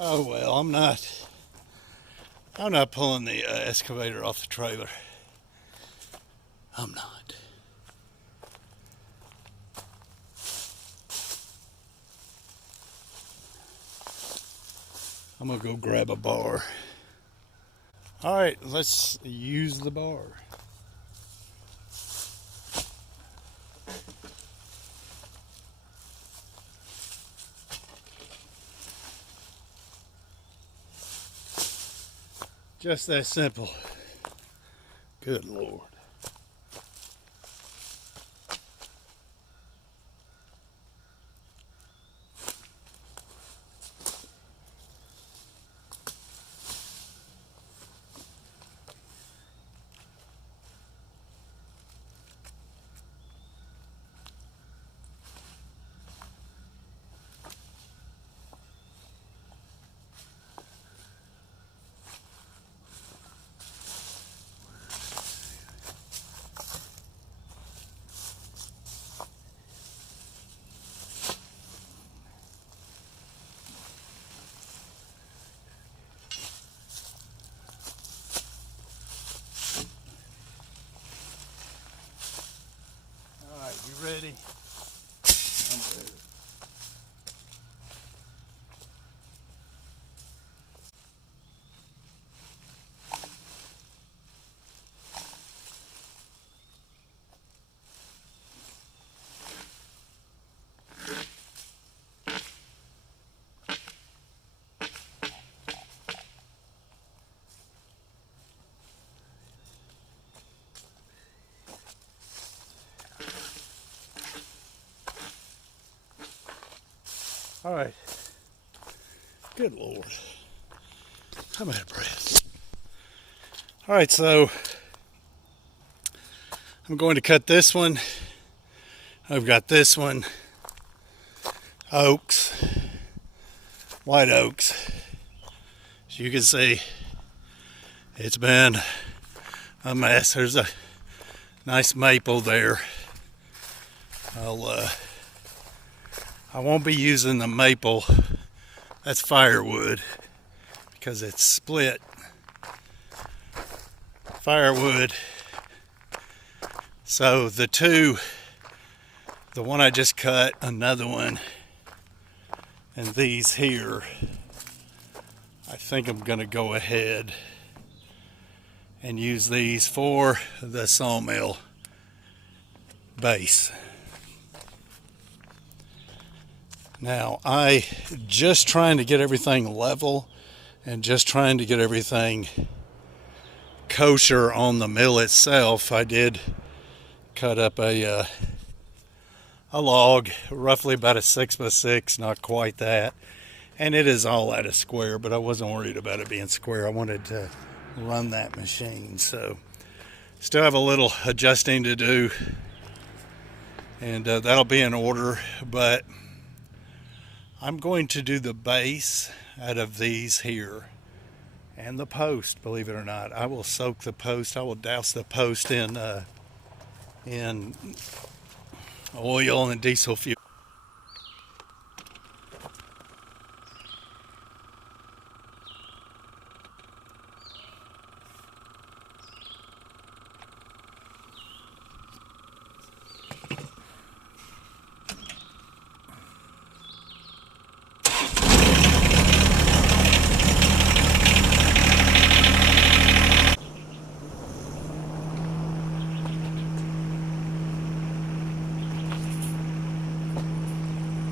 Oh well, I'm not pulling the excavator off the trailer. I'm not. I'm gonna go grab a bar. All right, let's use the bar. Just that simple. Good Lord. All right. Good Lord. I'm out of breath. All right, so I'm going to cut this one. I've got this one. Oaks. White oaks. As you can see, it's been a mess. There's a nice maple there. I won't be using the maple. That's firewood because it's split. Firewood. So the one I just cut, another one, and these here, I think I'm going to go ahead and use these for the sawmill base. Now, I just trying to get everything level and just trying to get everything kosher on the mill itself. I did cut up a log, roughly about a 6x6, not quite that. And it is all at a square, but I wasn't worried about it being square. I wanted to run that machine. So still have a little adjusting to do, and that'll be in order. But I'm going to do the base out of these here and the post, believe it or not. I will soak the post. I will douse the post in oil and diesel fuel.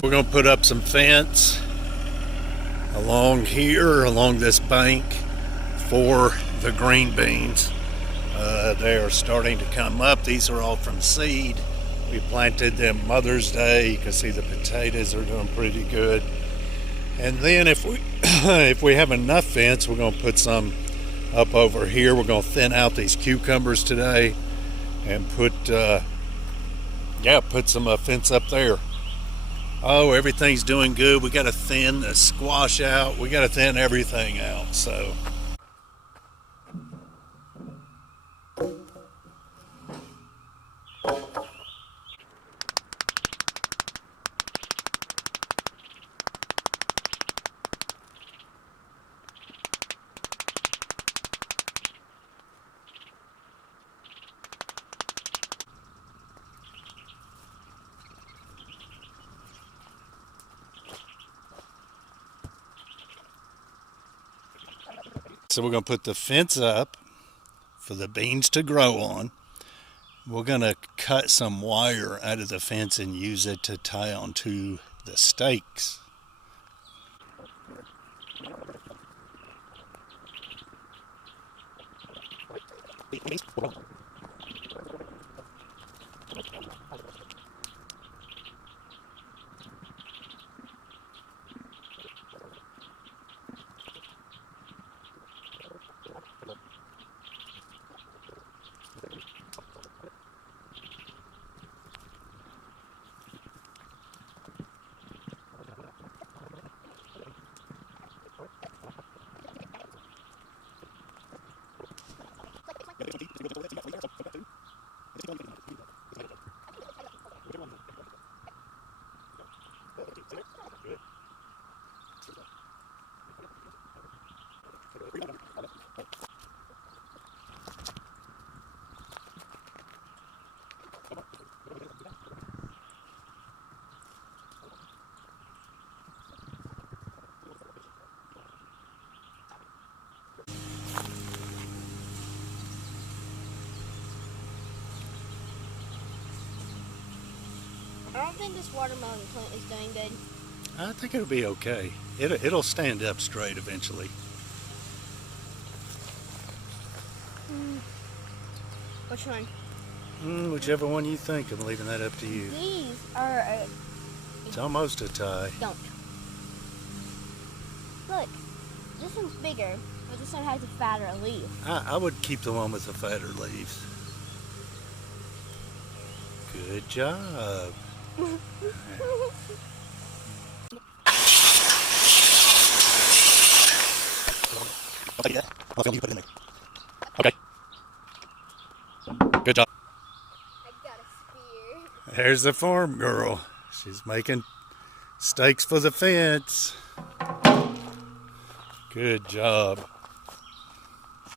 We're going to put up some fence along here, along this bank for the green beans. They are starting to come up. These are all from seed. We planted them Mother's Day. You can see the potatoes are doing pretty good. And then if we have enough fence, we're going to put some up over here. We're going to thin out these cucumbers today and put some fence up there. Oh, everything's doing good. We got to thin the squash out. We got to thin everything out. So we're going to put the fence up for the beans to grow on. We're going to cut some wire out of the fence and use it to tie onto the stakes. I don't think this watermelon plant is doing good. I think it'll be okay. It'll stand up straight eventually. Which one? Whichever one you think. I'm leaving that up to you. These are It's almost a tie. don't. Look, this one's bigger, but this one has a fatter leaf. I would keep the one with the fatter leaves. Good job. Okay, I'll film you put it in there. Okay. Good job. I got a spear. There's the farm girl. She's making stakes for the fence. Good job.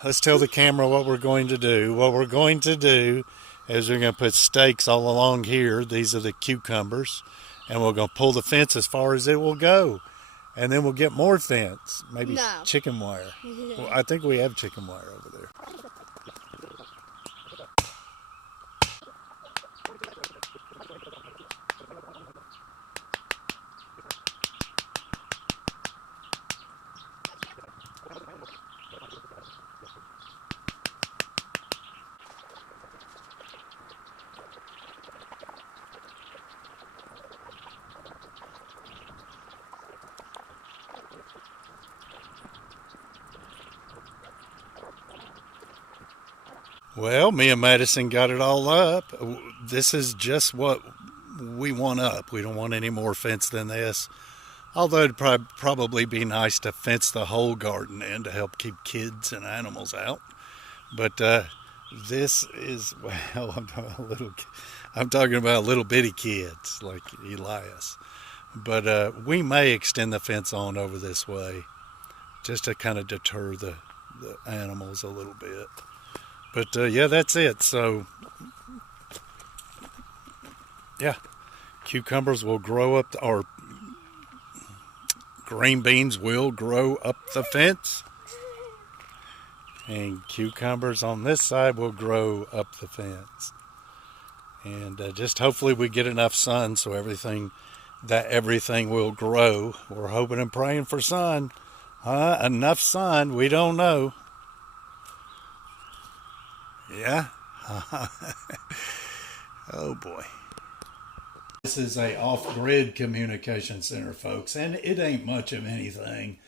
Let's tell the camera what we're going to do. What we're going to do is we're going to put stakes all along here. These are the cucumbers. And we're going to pull the fence as far as it will go. And then we'll get more fence. Maybe No. chicken wire. Well, I think we have chicken wire over there. Well, me and Madison got it all up. This is just what we want up. We don't want any more fence than this. Although it'd probably be nice to fence the whole garden in to help keep kids and animals out. But this is, well, I'm talking about little bitty kids like Elias. But we may extend the fence on over this way just to kind of deter the animals a little bit. But yeah, that's it. So yeah, cucumbers will grow up, or green beans will grow up the fence. And cucumbers on this side will grow up the fence. And just hopefully we get enough sun so everything will grow. We're hoping and praying for sun. Enough sun, we don't know. Yeah? Oh boy. This is a off-grid communication center, folks, and it ain't much of anything.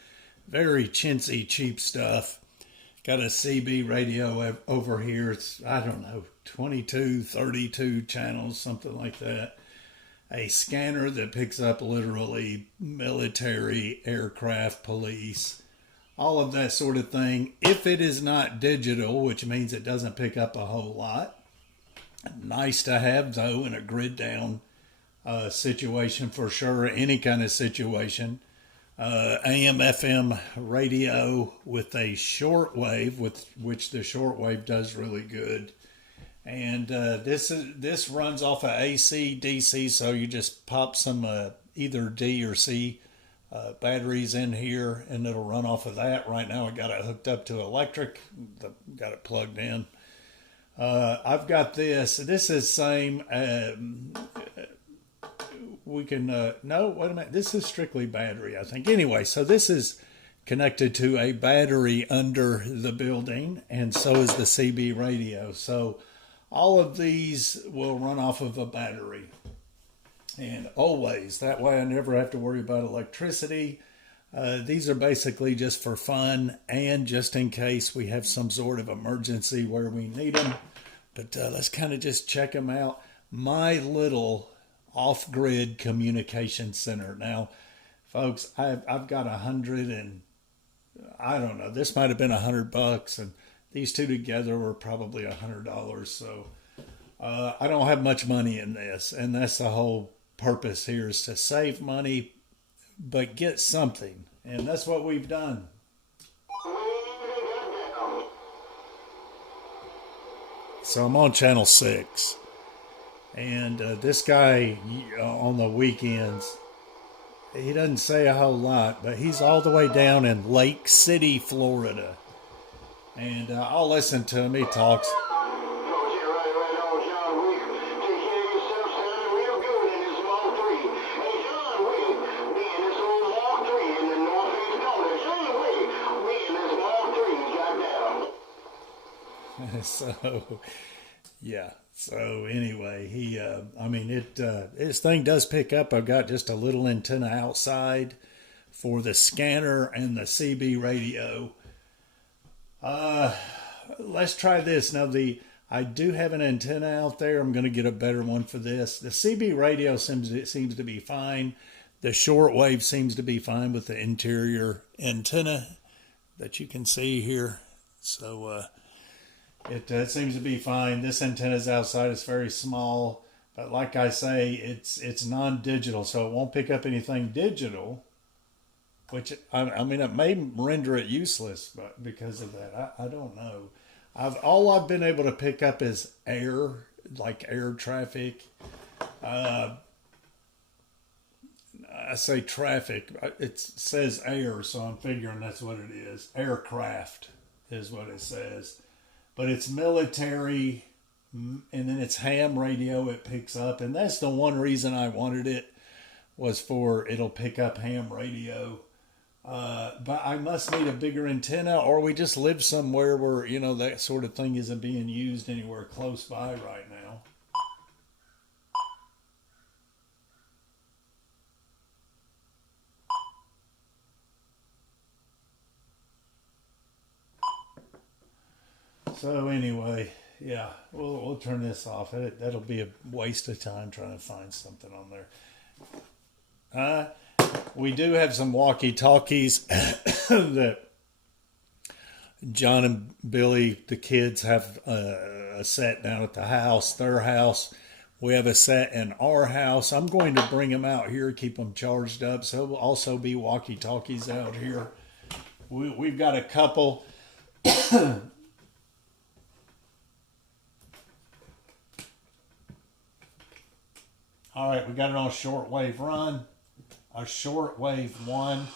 Very chintzy, cheap stuff. Got a CB radio over here. It's, I don't know, 22, 32 channels, something like that. A scanner that picks up literally military, aircraft, police, all of that sort of thing. If it is not digital, which means it doesn't pick up a whole lot. Nice to have, though, in a grid down situation for sure, any kind of situation. AM, FM radio with a shortwave, which the shortwave does really good. And this runs off of AC, DC, so you just pop some either D or C batteries in here, and it'll run off of that. Right now I got it hooked up to electric, got it plugged in. I've got this is same, we can, no, wait a minute, this is strictly battery, I think. Anyway, so this is connected to a battery under the building, and so is the CB radio. So all of these will run off of a battery. And always, that way I never have to worry about electricity. These are basically just for fun and just in case we have some sort of emergency where we need them. But let's kind of just check them out. My little off-grid communication center. Now, folks, I've got 100 and I don't know, this might have been $100, and these two together were probably $100. So I don't have much money in this, and that's the whole purpose here, is to save money but get something, and that's what we've done. So I'm on channel 6, and this guy on the weekends, he doesn't say a whole lot, but he's all the way down in Lake City, Florida, and I'll listen to him. He talks. So, yeah. So anyway, he, I mean, his thing does pick up. I've got just a little antenna outside, for the scanner and the CB radio. Let's try this. Now, I do have an antenna out there. I'm going to get a better one for this. The CB radio seems to be fine. The shortwave seems to be fine with the interior antenna that you can see here. So it seems to be fine. This antenna's outside. It's very small. But like I say, it's non-digital, so it won't pick up anything digital. Which, I mean, it may render it useless but because of that. I don't know. All I've been able to pick up is air, like air traffic. I say traffic. It says air, so I'm figuring that's what it is. Aircraft is what it says. But it's military, and then it's ham radio it picks up. And that's the one reason I wanted it, was for it'll pick up ham radio. But I must need a bigger antenna, or we just live somewhere where, that sort of thing isn't being used anywhere close by right now. So anyway, yeah, we'll turn this off. That'll be a waste of time trying to find something on there. We do have some walkie-talkies that John and Billy, the kids, have a set down at the house, their house. We have a set in our house. I'm going to bring them out here, keep them charged up. So will also be walkie-talkies out here. We've got a couple. All right, we got it on shortwave run. A shortwave one.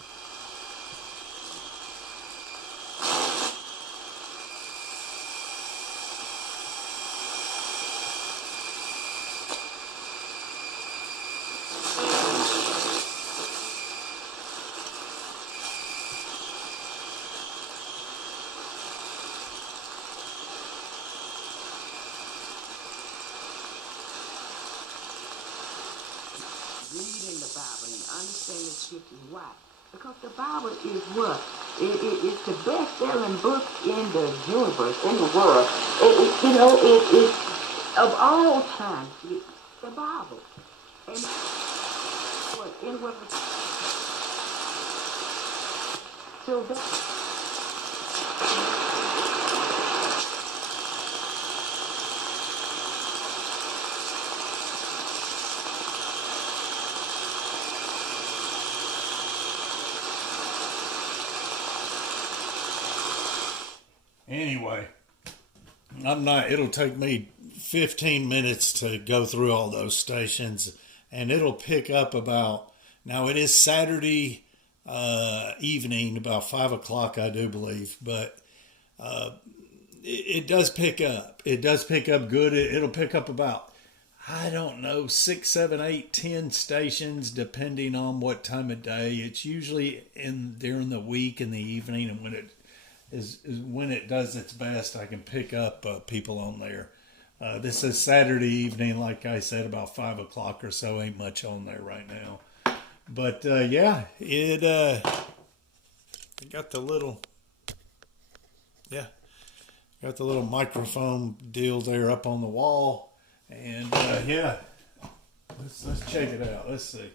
Reading the Bible and understanding scriptures. Why? Because the Bible is what? It's the best-selling book in the universe, in the world. It's of all time. It's the Bible. And so that. Anyway, it'll take me 15 minutes to go through all those stations, and it'll pick up now it is Saturday evening, about 5 o'clock, I do believe, but it does pick up. It does pick up good. It'll pick up about, I don't know, 6, 7, 8, 10 stations, depending on what time of day. It's usually during the week in the evening, and when it does its best, I can pick up people on there. This is Saturday evening, like I said, about 5 o'clock or so. Ain't much on there right now. But yeah, it got the little microphone deal there up on the wall. And yeah, let's check it out. Let's see.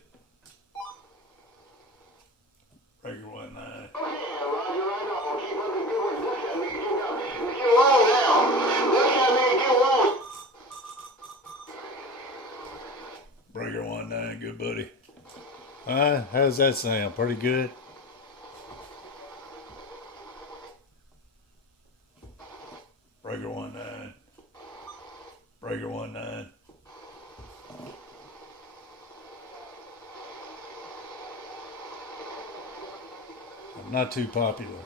Regular 1.9. Breaker 1.9, good buddy. How's that sound? Pretty good. Breaker 1.9. Breaker 1.9. I'm not too popular.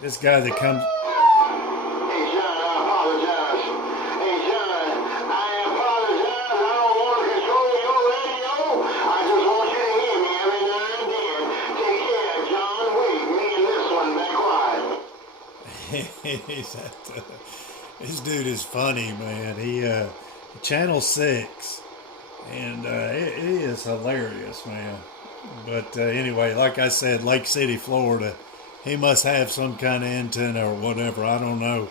This guy that comes. Hey John, I apologize. Hey John, I apologize. I don't want to control your radio. I just want you to hear me every now and then. Take care, John. Wait, me and this one, be quiet. This dude is funny, man. He Channel 6, and it is hilarious, man. But anyway, like I said, Lake City, Florida. He must have some kind of antenna or whatever. I don't know.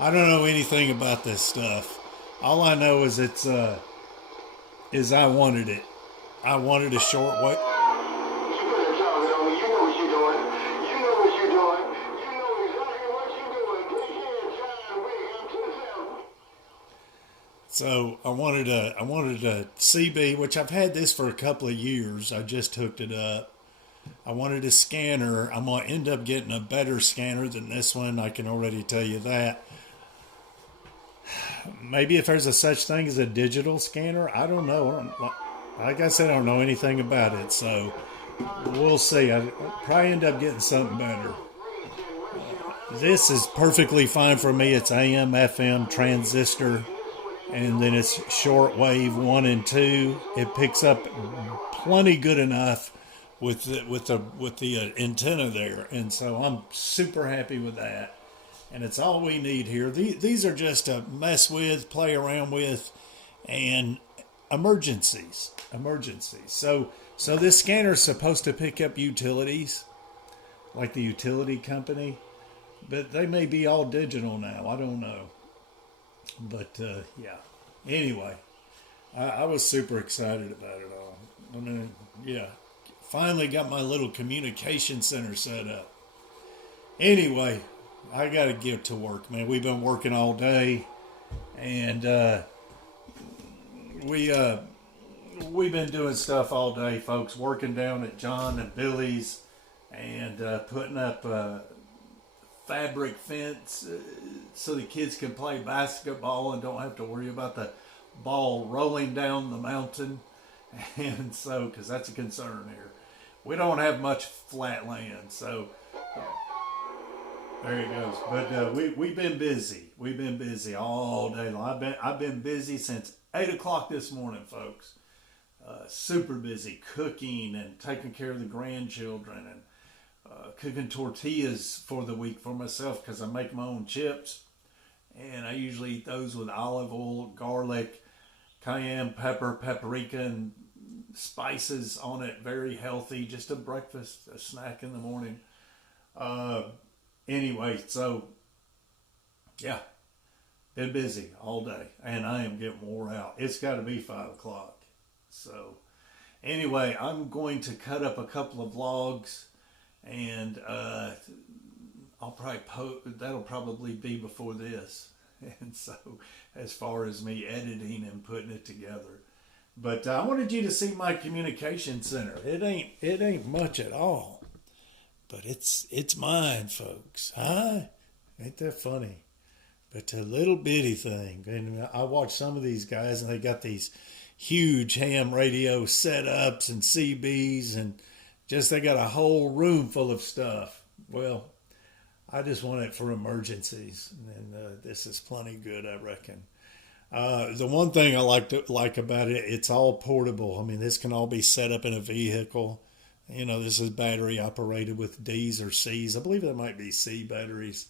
I don't know anything about this stuff. All I know is is I wanted it. I wanted a short wave. You better talk it over. You know what you're doing. You know what you're doing. You know exactly what you're doing. Take care, John Wick. I'm 2000. So I wanted a CB, which I've had this for a couple of years. I just hooked it up. I wanted a scanner. I'm gonna end up getting a better scanner than this one. I can already tell you that. Maybe if there's a such thing as a digital scanner, I don't know. Like I said, I don't know anything about it, so we'll see. I'll probably end up getting something better. This is perfectly fine for me. It's AM, FM, transistor, and then it's shortwave 1 and 2. It picks up plenty good enough with the antenna there, and so I'm super happy with that. And it's all we need here. These are just to mess with, play around with, and emergencies. So this scanner is supposed to pick up utilities, like the utility company, but they may be all digital now. I don't know. But yeah. Anyway, I was super excited about it all. I mean, yeah. Finally got my little communication center set up. Anyway, I got to get to work, man. We've been working all day, and we've been doing stuff all day, folks. Working down at John and Billy's, and putting up fabric fence so the kids can play basketball and don't have to worry about the ball rolling down the mountain. And so, because that's a concern here, we don't have much flat land, so. There he goes. But we've been busy. We've been busy all day long. I've been busy since 8 o'clock this morning, folks. Super busy cooking and taking care of the grandchildren and cooking tortillas for the week for myself because I make my own chips. And I usually eat those with olive oil, garlic, cayenne pepper, paprika, and spices on it. Very healthy. Just a breakfast, a snack in the morning. Anyway, so, yeah, been busy all day, and I am getting wore out. It's got to be 5 o'clock. So, anyway, I'm going to cut up a couple of vlogs, and I'll probably that'll probably be before this. And so, as far as me editing and putting it together. But I wanted you to see my communication center. It ain't much at all. But it's mine, folks. Huh? Ain't that funny? But a little bitty thing. And I watch some of these guys, and they got these huge ham radio setups and CBs, and just they got a whole room full of stuff. Well, I just want it for emergencies, and this is plenty good, I reckon. The one thing I like about it, it's all portable. I mean, this can all be set up in a vehicle. You know, this is battery operated with D's or C's. I believe there might be C batteries.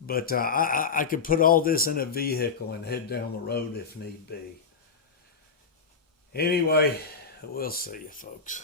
But I could put all this in a vehicle and head down the road if need be. Anyway, we'll see you, folks.